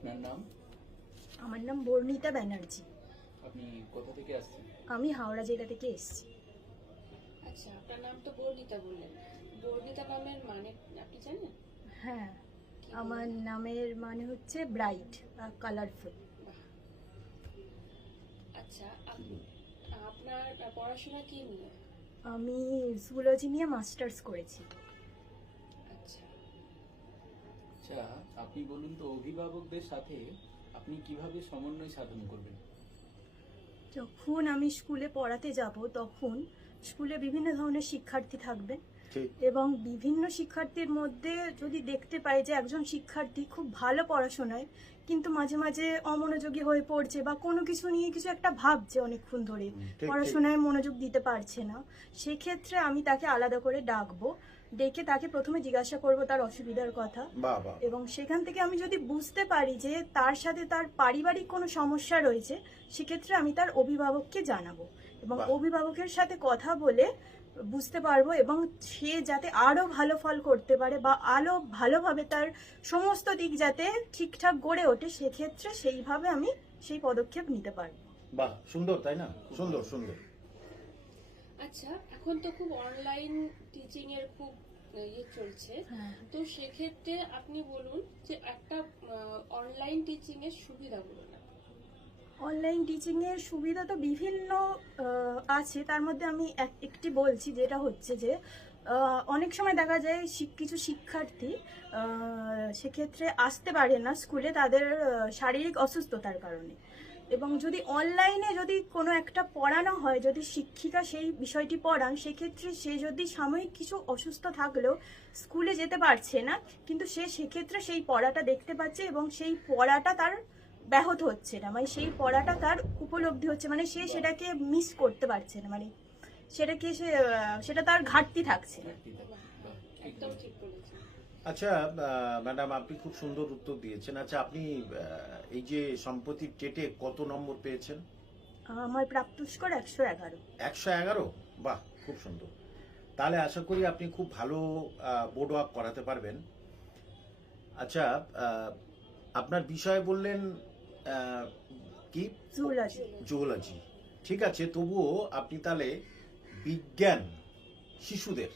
আপনার নাম? আমার নাম বর্ণিতা ব্যানার্জি। আপনি কোথা থেকে আসছেন? আমি হাওড়া জেলা থেকে এসেছি। আচ্ছা আপনার নাম তো বর্ণিতা বললেন। বর্ণিতা নামের মানে আপনি জানেন? হ্যাঁ আমার নামের মানে হচ্ছে ব্রাইট বা কালারফুল। আচ্ছা আপনার পড়াশোনা কি নিয়ে? আমি জুলজি নিয়ে মাস্টার্স করেছি। আচ্ছা আপনি বলুন তো অভিভাবকদের সাথে আপনি কীভাবে সমন্বয় সাধন করবেন? যখন আমি স্কুলে পড়াতে যাব তখন স্কুলে বিভিন্ন ধরনের শিক্ষার্থী থাকবে এবং বিভিন্ন শিক্ষার্থীর মধ্যে যদি দেখতে পাই যে একজন শিক্ষার্থী খুব ভালো পড়াশোনায় কিন্তু মাঝে মাঝে অমনোযোগী হয়ে পড়ছে বা কোনো কিছু নিয়ে কিছু একটা ভাবছে অনেকক্ষণ ধরে। পড়াশোনায় মনোযোগ দিতে পারছে না সেক্ষেত্রে আমি তাকে আলাদা করে ডাকবো। ডেকে তাকে প্রথমে জিজ্ঞাসা করব তার অসুবিধার কথা। এবং সেখান থেকে আমি যদি বুঝতে পারি যে তার সাথে তার পারিবারিক কোনো সমস্যা রয়েছে সেক্ষেত্রে আমি তার অভিভাবককে জানাব এবং অভিভাবকের সাথে কথা বলে বুঝতে পারব এবং সে যাতে আরও ভালো ফল করতে পারে বা আরও ভালোভাবে তার সমস্ত দিক যাতে ঠিকঠাক গড়ে ওঠে সেক্ষেত্রে সেইভাবে আমি সেই পদক্ষেপ নিতে পারব। বাহ সুন্দর তাই না? সুন্দর সুন্দর। আচ্ছা এখন তো খুব অনলাইন টিচিং এর খুব ইয়ে চলছে। হ্যাঁ। তো সেক্ষেত্রে আপনি বলুন যে একটা অনলাইন টিচিং এর সুবিধাগুলো না। অনলাইন টিচিং এর সুবিধা তো বিভিন্ন আছে। তার মধ্যে আমি এক- একটি বলছি যেটা হচ্ছে যে অনেক সময় দেখা যায় কিছু শিক্ষার্থী সেক্ষেত্রে আসতে পারে না স্কুলে তাদের শারীরিক অসুস্থতার কারণে। এবং যদি অনলাইনে যদি কোনো একটা পড়ানো হয়, যদি শিক্ষিকা সেই বিষয়টি পড়ান, সেক্ষেত্রে সে যদি সাময়িক কিছু অসুস্থ থাকলেও স্কুলে যেতে পারছে না, কিন্তু সে সেক্ষেত্রে সেই পড়াটা দেখতে পাচ্ছে এবং সেই পড়াটা তার ব্যাহত হচ্ছে না। মানে সেই পড়াটা তার উপলব্ধি হচ্ছে মানে সে সেটাকে মিস করতে পারছে না। মানে সেটাকে সে সেটা তার ঘাটতি থাকছে। একদম ঠিক আচ্ছা ম্যাডাম আপনি খুব সুন্দর উত্তর দিয়েছেন। আচ্ছা আপনি এই যে সম্প্রতি টেটে কত নম্বর পেয়েছেন? আমার প্রাপ্ত স্কোর একশো এগারো। একশো এগারো? বাহ খুব সুন্দর। তাহলে আশা করি আপনি খুব ভালো বোর্ড ওয়ার্ক করাতে পারবেন। আচ্ছা আপনার বিষয় বললেন কি? জুলজি জুওলজি ঠিক আছে তবুও আপনি তাহলে বিজ্ঞান শিশুদের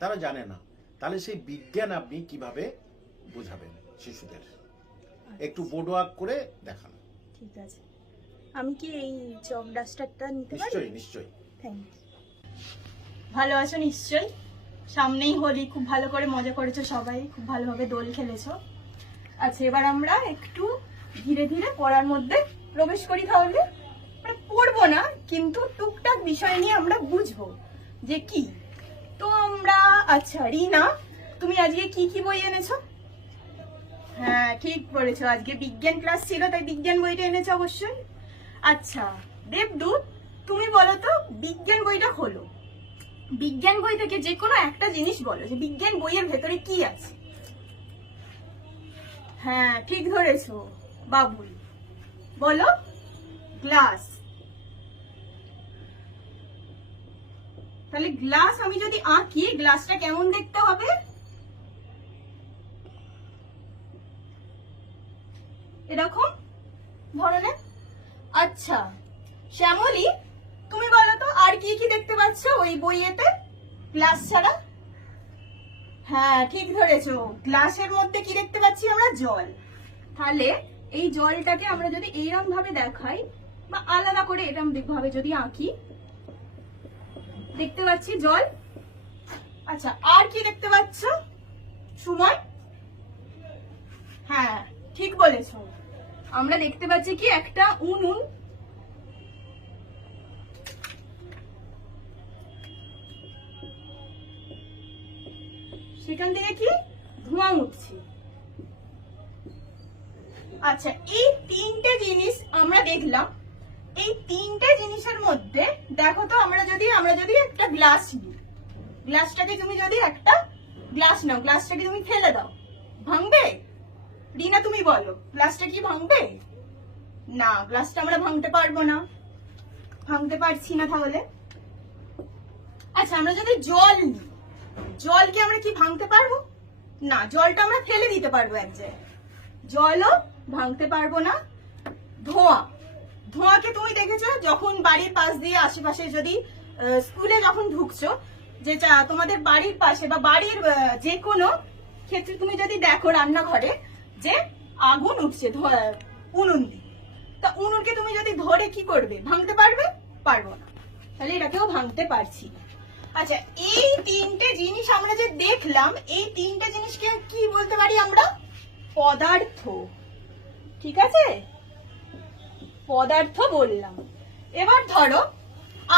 তারা জানে না। তাহলে সেই বিজ্ঞান আপনি কীভাবে বোঝাবেন শিশুদের? একটু বোর্ড ওয়ার্ক করে দেখান। ঠিক আছে। আমি কি এই চক ডাস্টারটা নিতে পারি? নিশ্চয়ই নিশ্চয়ই। থ্যাংক ইউ ভালো আছো নিশ্চয়ই? সামনেই হোলি খুব ভালো করে মজা করেছ সবাই খুব ভালোভাবে দোল খেলেছো। আচ্ছা এবার আমরা একটু ধীরে ধীরে পড়ার মধ্যে প্রবেশ করি তাহলে। আমরা পড়ব না কিন্তু টুকটাক বিষয় নিয়ে আমরা বুঝব যে কি। তো আমরা আচ্ছা রিনা তুমি আজকে কি কি বই এনেছো? হ্যাঁ ঠিক বলেছ, আজকে বিজ্ঞান ক্লাস ছিল, তাই বিজ্ঞান বইটা এনেছো অবশ্যই। আচ্ছা দেবদূত, তুমি বলো তো, বিজ্ঞান বইটা হলো বিজ্ঞান বই থেকে যে কোনো একটা জিনিস বলো, যে বিজ্ঞান বইয়ের ভেতরে কি আছে? হ্যাঁ ঠিক ধরেছো, বাবুল। বলো, গ্লাস। তাহলে গ্লাস আমি যদি আঁকি গ্লাসটা কেমন দেখতে হবে? এরকম, ধরনের। আচ্ছা শ্যামলী, তুমি বলো তো, আর কি কি দেখতে পাচ্ছ ওই বইয়েতে? গ্লাস ছাড়া? হ্যাঁ ঠিক ধরেছো। গ্লাসের মধ্যে কি দেখতে পাচ্ছি আমরা? জল। তাহলে এই জলটাকে আমরা যদি এইরকম ভাবে দেখাই, বা আলাদা করে এরকম ভাবে যদি আঁকি দেখতে পাচ্ছি, জল। আচ্ছা আর কি দেখতে পাচ্ছ? সুমন? হ্যাঁ ঠিক বলেছ। আমরা দেখতে পাচ্ছি কি, একটা উনুন। সেখান থেকে কি, ধোঁয়া উঠছে। আচ্ছা এই তিনটে জিনিস আমরা দেখলাম। এই তিনটে জিনিসের মধ্যে দেখো তো, আমরা যদি আমরা যদি একটা গ্লাস নিই। গ্লাসটাকে তুমি যদি একটা গ্লাস নাও গ্লাসটাকে তুমি ফেলে দাও। ভাঙবে? রিনা, তুমি বলো গ্লাসটা কি ভাঙবে? না গ্লাসটা আমরা ভাঙতে পারব না। ভাঙতে পারছি না তাহলে। আচ্ছা আমরা যদি জল নিই, জলকে আমরা কি ভাঙতে পারব? না, জলটা আমরা ফেলে দিতে পারব এক জায়গায়। জলও ভাঙতে পারব না, ধোঁয়া। ধোঁয়াকে তুমি দেখেছ? যখন বাড়ির পাশ দিয়ে আশেপাশে যদি স্কুলে যখন ঢুকছো, যে তোমাদের বাড়ির পাশে বা বাড়ির যে কোনো ক্ষেত্রে তুমি যদি দেখো রান্নাঘরে যে আগুন উঠছে উনুন দিয়ে, তা উনুনকে তুমি যদি ধরে কি করবে? ভাঙতে পারবে? পারব না। তাহলে এটাকেও ভাঙতে পারছি আচ্ছা এই তিনটে জিনিস আমরা যে দেখলাম, এই তিনটে জিনিসকে কি বলতে পারি আমরা? পদার্থ। ঠিক আছে? পদার্থ বললাম। এবার ধরো,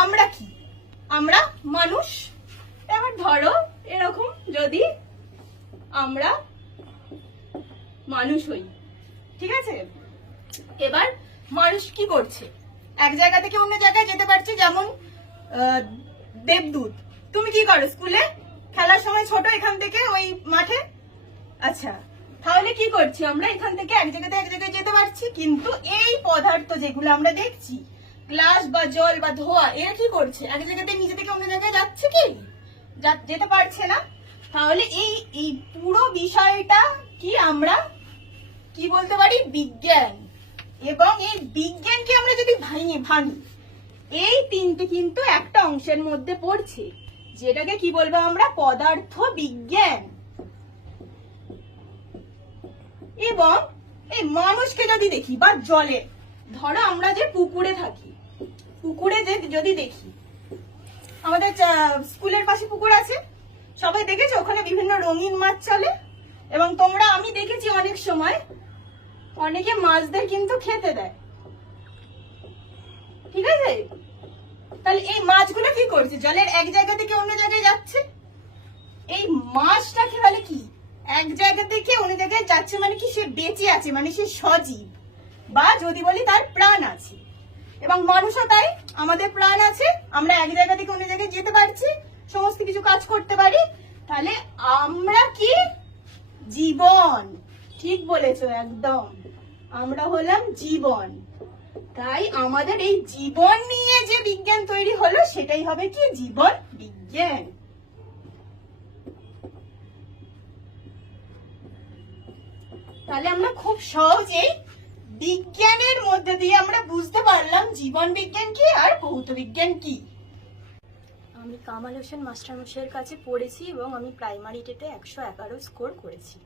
আমরা কি? আমরা মানুষ? এবার ধরো, এরকম যদি আমরা মানুষ হই। ঠিক আছে? এবার মানুষ কি করছে? এক জায়গা থেকে অন্য জায়গায় যেতে পারছে, যেমন দেবদূত। তুমি কি করো, স্কুলে? খেলার সময় ছোট এখান থেকে, ওই মাঠে? আচ্ছা। তাহলে কি করছি আমরা? এখান থেকে এক জায়গাতে এক জায়গায় যেতে পারছি, কিন্তু এই পদার্থ যেগুলো আমরা দেখছি, গ্লাস বা জল বা ধোয়া, এরা কি করছে? এক জায়গাতে নিজে থেকে অন্য জায়গায় যাচ্ছে কি? যেতে পারছে না। তাহলে এই এই পুরো বিষয়টা কি আমরা, কি বলতে পারি? বিজ্ঞান। এবং এই বিজ্ঞানকে আমরা যদি ভাঙি ভাঙি, এই তিনটে কিন্তু একটা অংশের মধ্যে পড়ছে, যেটাকে কি বলব আমরা? পদার্থ বিজ্ঞান এবং এই মানুষকে যদি দেখি, বা জলে, ধরো আমরা যে পুকুরে থাকি, পুকুরে যে যদি দেখি, আমাদের স্কুলের পাশে পুকুর আছে, সবাই দেখেছ? ওখানে বিভিন্ন রঙিন মাছ চলে, এবং তোমরা, আমি দেখেছি অনেক সময়, অনেকে মাছদের কিন্তু খেতে দেয়। ঠিক আছে? তাহলে এই মাছগুলো কি করছে? জলের এক জায়গা থেকে অন্য জায়গায় যাচ্ছে? এই মাছটাকে বলে কি? এক জায়গা থেকে অন্য জায়গায় যাচ্ছে মানে কি সে বেঁচে আছে মানে সে সজীব। বা যদি বলি তার প্রাণ আছে। এবং মানুষও তাই, আমাদের প্রাণ আছে, আমরা এক জায়গা থেকে অন্য জায়গায় যেতে পারছি, সমস্ত কিছু কাজ করতে পারি, তাহলে আমরা কি? জীবন। ঠিক বলেছ, একদম। আমরা হলাম জীবন। তাই আমাদের এই জীবন নিয়ে যে বিজ্ঞান তৈরি হলো, সেটাই হবে কি? জীবন বিজ্ঞান। তাহলে আমরা খুব সহজেই বিজ্ঞানের মধ্যে দিয়ে আমরা বুঝতে পারলাম জীবন বিজ্ঞান কি আর ভৌত বিজ্ঞান কি। আমি কামাল হোসেন মাস্টারমশাইয়ের কাছে পড়েছি এবং আমি প্রাইমারিটিতে একশো এগারো স্কোর করেছি।